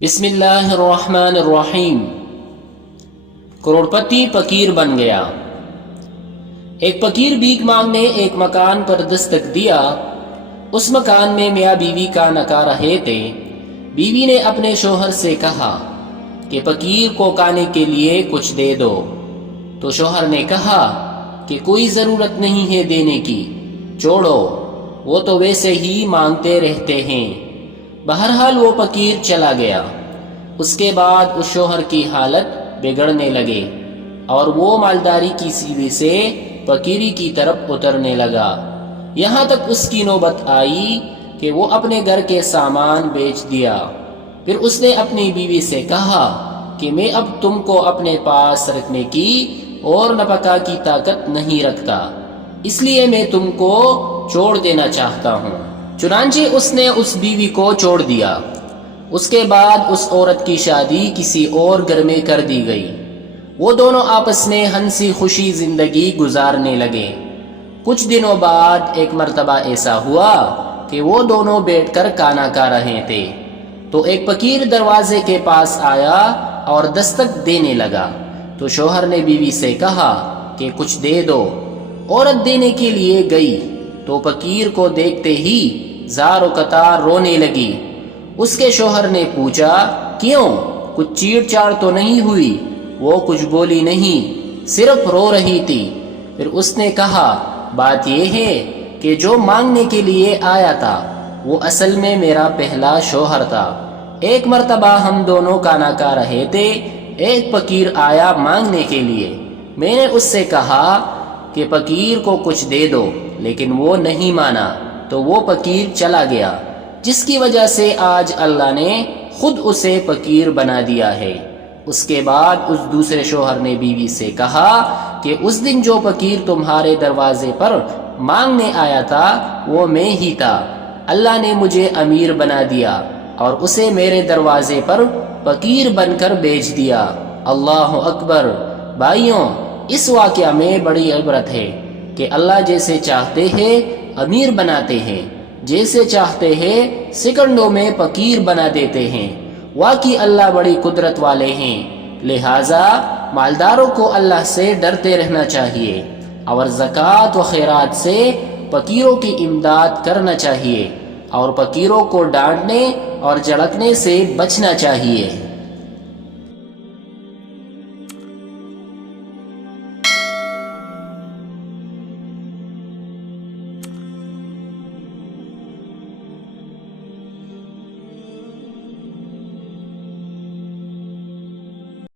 بسم اللہ الرحمن الرحیم۔ کروڑپتی فقیر بن گیا۔ ایک فقیر بھیک مانگنے ایک مکان پر دستک دیا۔ اس مکان میں میاں بیوی کا نکاح رہے تھے۔ بیوی نے اپنے شوہر سے کہا کہ فقیر کو کھانے کے لیے کچھ دے دو، تو شوہر نے کہا کہ کوئی ضرورت نہیں ہے دینے کی، چھوڑو، وہ تو ویسے ہی مانگتے رہتے ہیں۔ بہرحال وہ فقیر چلا گیا۔ اس کے بعد اس شوہر کی حالت بگڑنے لگے اور وہ مالداری کی سیڑھی سے فقیری کی طرف اترنے لگا، یہاں تک اس کی نوبت آئی کہ وہ اپنے گھر کے سامان بیچ دیا۔ پھر اس نے اپنی بیوی سے کہا کہ میں اب تم کو اپنے پاس رکھنے کی اور نفقہ کی طاقت نہیں رکھتا، اس لیے میں تم کو چھوڑ دینا چاہتا ہوں۔ چنانچہ اس نے اس بیوی کو چھوڑ دیا۔ اس کے بعد اس عورت کی شادی کسی اور گھر میں کر دی گئی۔ وہ دونوں آپس میں ہنسی خوشی زندگی گزارنے لگے۔ کچھ دنوں بعد ایک مرتبہ ایسا ہوا کہ وہ دونوں بیٹھ کر کھانا کھا رہے تھے، تو ایک فقیر دروازے کے پاس آیا اور دستک دینے لگا۔ تو شوہر نے بیوی سے کہا کہ کچھ دے دو۔ عورت دینے کے لیے گئی تو فقیر کو دیکھتے ہی زار و قطار رونے لگی۔ اس کے شوہر نے پوچھا، کیوں، کچھ چیڑ چاڑ تو نہیں ہوئی؟ وہ کچھ بولی نہیں، صرف رو رہی تھی۔ پھر اس نے کہا، بات یہ ہے کہ جو مانگنے کے لیے آیا تھا وہ اصل میں میرا پہلا شوہر تھا۔ ایک مرتبہ ہم دونوں کھانا کھا رہے تھے، ایک فقیر آیا مانگنے کے لیے۔ میں نے اس سے کہا کہ فقیر کو کچھ دے دو، لیکن وہ نہیں مانا، تو وہ فقیر چلا گیا، جس کی وجہ سے آج اللہ نے خود اسے فقیر بنا دیا ہے۔ اس کے بعد اس دوسرے شوہر نے بیوی سے کہا کہ اس دن جو فقیر تمہارے دروازے پر مانگنے آیا تھا وہ میں ہی تھا، اللہ نے مجھے امیر بنا دیا اور اسے میرے دروازے پر فقیر بن کر بھیج دیا۔ اللہ اکبر۔ بھائیوں، اس واقعہ میں بڑی عبرت ہے کہ اللہ جیسے چاہتے ہیں امیر بناتے ہیں، جیسے چاہتے ہیں سیکنڈوں میں فقیر بنا دیتے ہیں۔ واقعی اللہ بڑی قدرت والے ہیں، لہٰذا مالداروں کو اللہ سے ڈرتے رہنا چاہیے اور زکوٰۃ و خیرات سے فقیروں کی امداد کرنا چاہیے اور فقیروں کو ڈانٹنے اور جھڑکنے سے بچنا چاہیے۔